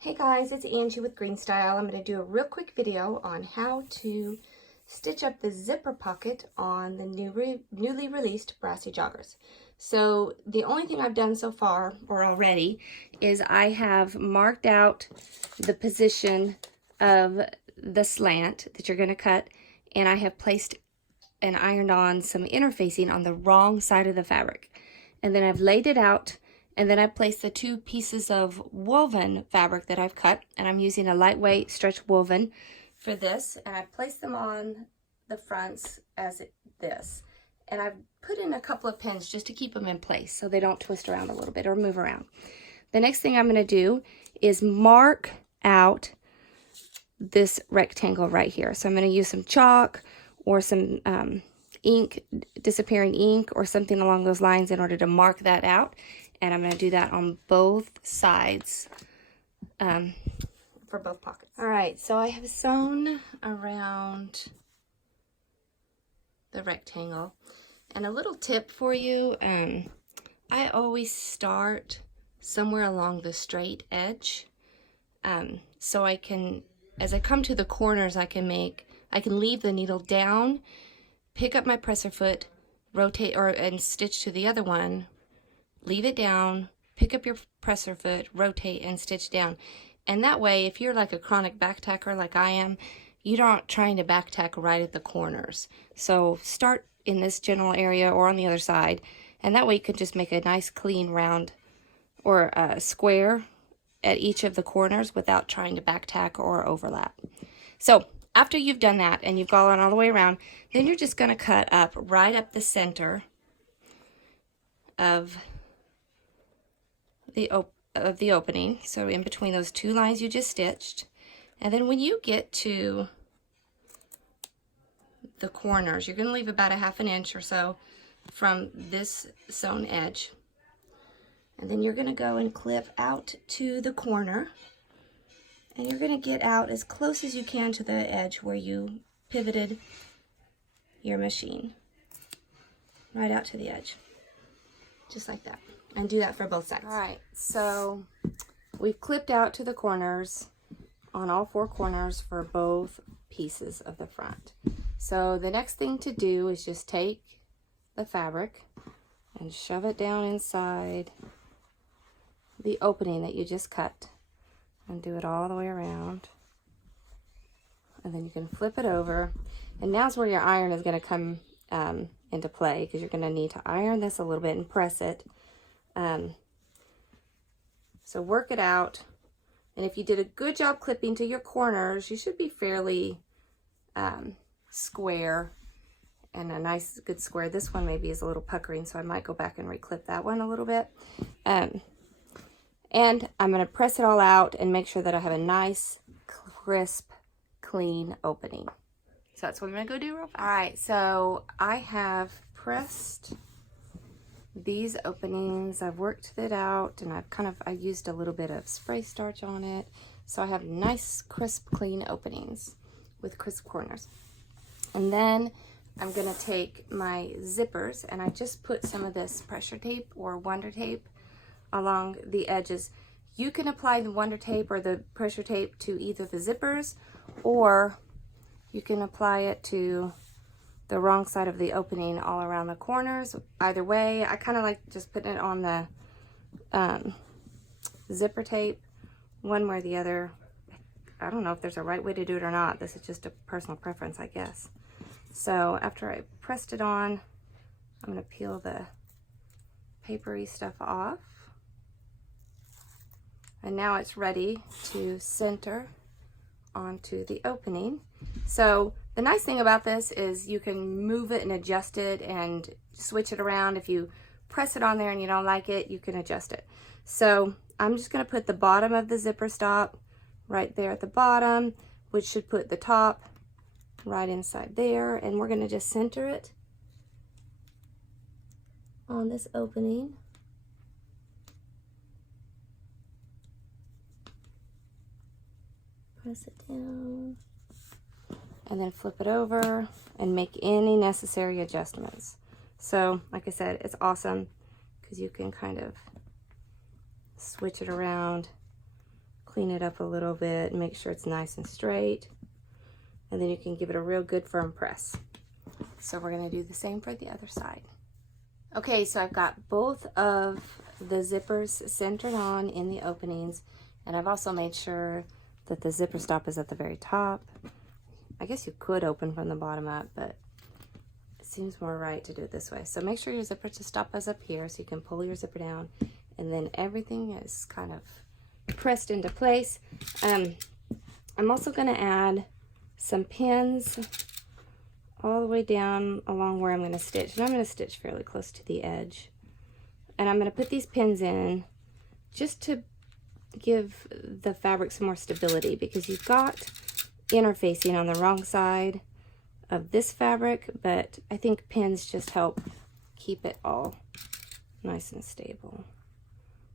Hey guys, it's Angie with Greenstyle. I'm going to do a real quick video on how to stitch up the zipper pocket on the newly released Brassie joggers. So the only thing I've done so far, or already, is I have marked out the position of the slant that you're going to cut, and I have placed and ironed on some interfacing on the wrong side of the fabric. And then I've laid it out, and then I placed the two pieces of woven fabric that I've cut, and I'm using a lightweight stretch woven for this, and I placed them on the fronts as this. And I've put in a couple of pins just to keep them in place so they don't twist around a little bit or move around. The next thing I'm going to do is mark out this rectangle right here. So I'm going to use some chalk or some ink, disappearing ink, or something along those lines in order to mark that out. And I'm going to do that on both sides for both pockets. All right, so I have sewn around the rectangle. And a little tip for you, I always start somewhere along the straight edge. So I can, as I come to the corners, I can leave the needle down, pick up my presser foot, rotate and stitch to the other one, leave it down, pick up your presser foot, rotate and stitch down. And that way, if you're like a chronic back tacker like I am, you're not trying to back tack right at the corners. So start in this general area or on the other side, and that way you can just make a nice clean round or square at each of the corners without trying to back tack or overlap. So after you've done that and you've gone all the way around, then you're just going to cut up right up the center of the opening, so in between those two lines you just stitched. And then when you get to the corners, you're going to leave about a ½ inch or so from this sewn edge, and then you're going to go and clip out to the corner, and you're going to get out as close as you can to the edge where you pivoted your machine, right out to the edge, just like that. And do that for both sides. All right, so we've clipped out to the corners on all four corners for both pieces of the front. So the next thing to do is just take the fabric and shove it down inside the opening that you just cut, and do it all the way around. And then you can flip it over, and now's where your iron is going to come into play, because you're going to need to iron this a little bit and press it. So work it out, and if you did a good job clipping to your corners, you should be fairly square, and a nice good square. This one maybe is a little puckering, so I might go back and reclip that one a little bit. And I'm going to press it all out and make sure that I have a nice, crisp, clean opening. So that's what I'm going to go do real fast. All right, so I have pressed these openings. I've worked it out, and I used a little bit of spray starch on it, so I have nice, crisp, clean openings with crisp corners. And then I'm going to take my zippers, and I just put some of this pressure tape or Wonder Tape along the edges. You can apply the Wonder Tape or the pressure tape to either the zippers, or you can apply it to the wrong side of the opening all around the corners. Either way, I kind of like just putting it on the zipper tape one way or the other. I don't know if there's a right way to do it or not. This is just a personal preference, I guess. So after I pressed it on, I'm going to peel the papery stuff off. And now it's ready to center onto the opening. So the nice thing about this is you can move it and adjust it and switch it around. If you press it on there and you don't like it, you can adjust it. So I'm just going to put the bottom of the zipper stop right there at the bottom, which should put the top right inside there, and we're going to just center it on this opening. Press it down, and then flip it over and make any necessary adjustments. So like I said, it's awesome because you can kind of switch it around, clean it up a little bit and make sure it's nice and straight. And then you can give it a real good firm press. So we're going to do the same for the other side. Okay, so I've got both of the zippers centered on in the openings, and I've also made sure that the zipper stop is at the very top. I guess you could open from the bottom up, but it seems more right to do it this way. So make sure your zipper to stop is up here so you can pull your zipper down, and then everything is kind of pressed into place. I'm also going to add some pins all the way down along where I'm going to stitch. And I'm going to stitch fairly close to the edge. And I'm going to put these pins in just to give the fabric some more stability, because you've got interfacing on the wrong side of this fabric, but I think pins just help keep it all nice and stable.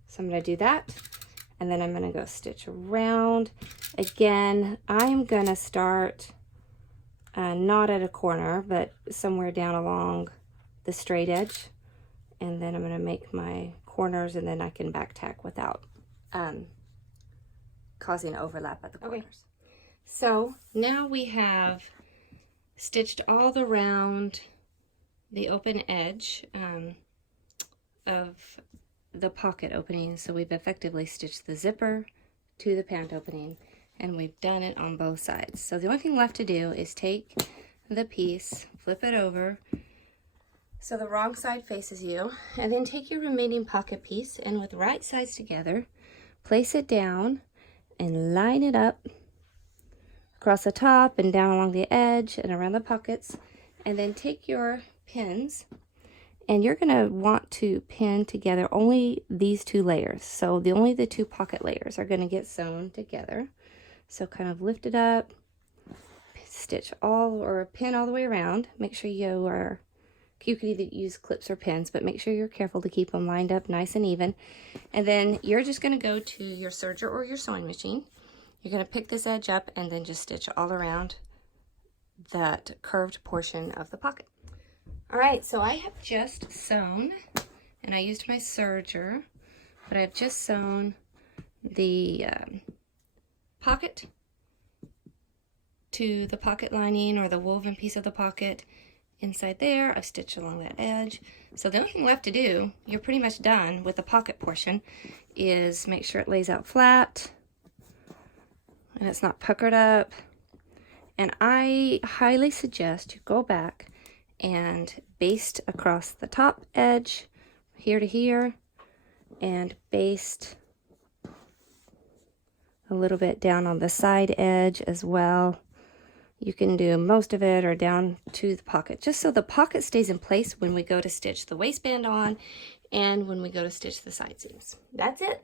So I'm going to do that, and then I'm going to go stitch around. Again, I'm going to start not at a corner, but somewhere down along the straight edge, and then I'm going to make my corners, and then I can back tack without causing overlap at the corners. Okay. So now we have stitched all around the open edge of the pocket opening. So we've effectively stitched the zipper to the pant opening, and we've done it on both sides. So the only thing left to do is take the piece, flip it over so the wrong side faces you, and then take your remaining pocket piece and with right sides together, place it down and line it up across the top and down along the edge and around the pockets. And then take your pins, and you're going to want to pin together only these two layers. So only the two pocket layers are going to get sewn together. So kind of lift it up, stitch or pin all the way around. Make sure you can either use clips or pins, but make sure you're careful to keep them lined up nice and even. And then you're just going to go to your serger or your sewing machine. You're going to pick this edge up and then just stitch all around that curved portion of the pocket. All right, so I have just sewn, and I used my serger, but I've just sewn the pocket to the pocket lining or the woven piece of the pocket. Inside there, I've stitched along that edge. So the only thing left to do, you're pretty much done with the pocket portion, is make sure it lays out flat and it's not puckered up. And I highly suggest you go back and baste across the top edge, here to here, and baste a little bit down on the side edge as well. You can do most of it or down to the pocket, just so the pocket stays in place when we go to stitch the waistband on and when we go to stitch the side seams. That's it.